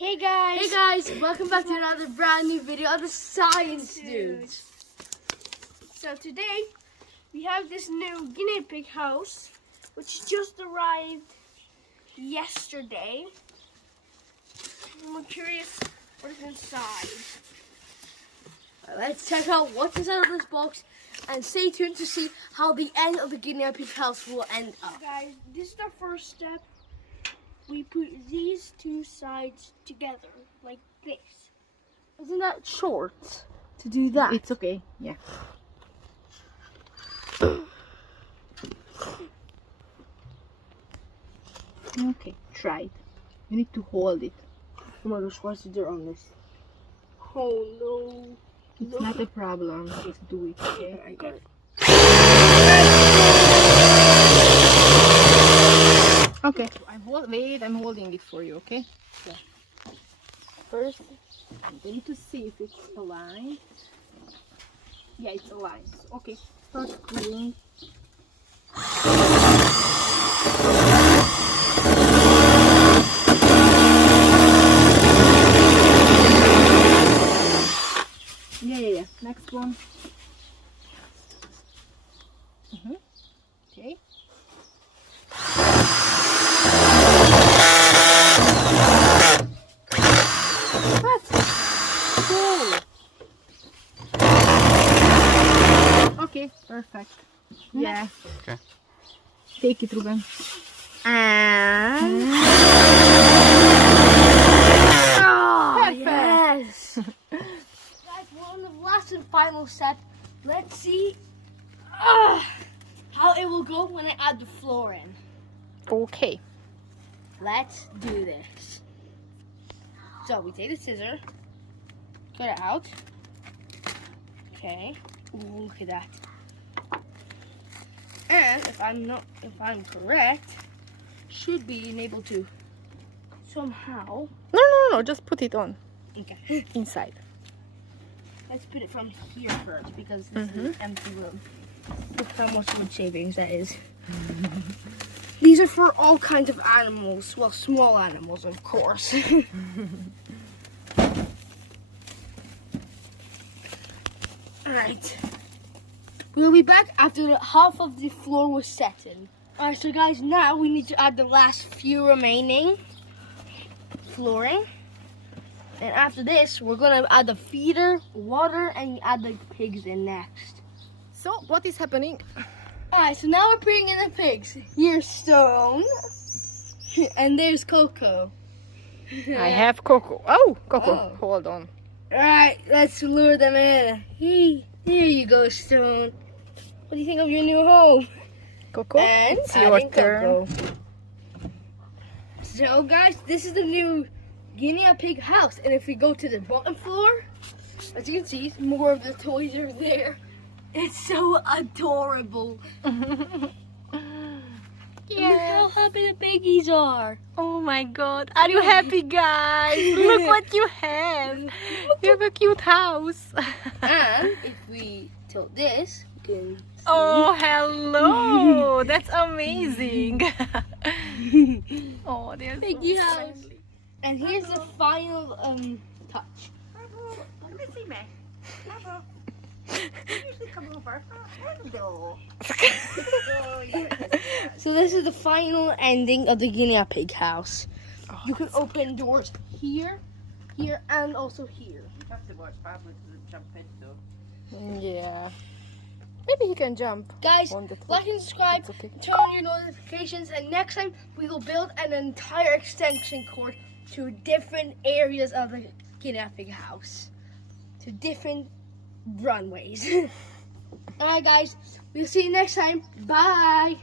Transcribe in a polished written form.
Hey guys, welcome back to another brand new video of the Science Dudes. So today we have this new guinea pig house which just arrived yesterday. I'm curious what is inside. Let's check out what's inside of this box and stay tuned to see how the end of the guinea pig house will end up. Guys, this is the first step. We put these two sides together like this. Isn't that short to do that? It's okay, yeah. Okay, try it. You need to hold it. Oh my gosh, what's the dirt on this? Oh no. It's not a problem. Just do it, okay? I got it. Okay, I'm holding it for you, okay? Yeah. First, we need to see if it's aligned. Yeah, it's aligned. Okay, start screwing. Yeah. Next one. Okay. What? Cool. Okay, perfect. Yeah. Okay. Take it, Ruben. and Perfect. yes. Guys, we're on the last and final step. Let's see how it will go when I add the floor in. Okay. Let's do this. So we take the scissor, cut it out. Okay. Ooh, look at that. And if I'm correct, should be able to somehow. No, just put it on Okay. inside. Let's put it from here first because this is an empty room. Look how much wood shavings that is. These are for all kinds of animals. Well, small animals, of course. Alright. We'll be back after half of the floor was set in. Alright, so guys, now we need to add the last few remaining flooring. And after this, we're going to add the feeder, water, and add the pigs in next. So, what is happening? Alright, so now we're putting in the pigs. Here's Stone. And there's Cocco. I have Cocco. Oh, Cocco, Oh. hold on. Alright, let's lure them in. Hey, there you go, Stone. What do you think of your new home? Coco, And it's your adding turn. Cocco. So guys, this is the new guinea pig house. And if we go to the bottom floor, as you can see, more of the toys are there. It's so adorable. Look how happy the piggies are. Oh my god, are you happy, guys? Look what you have. You have a cute house. And if we tilt this, you can see. Oh, hello. That's amazing. Oh, they're Piggy so house. friendly. And here's the final touch. So this is the final ending of the guinea pig house. Oh, You can open doors here, here, and also here. yeah. Maybe he can jump. Guys, On the like and subscribe, It's okay. turn on your notifications, and next time we will build an entire extension cord to different areas of the guinea pig house, to different runways. Alright guys, we'll see you next time. Bye!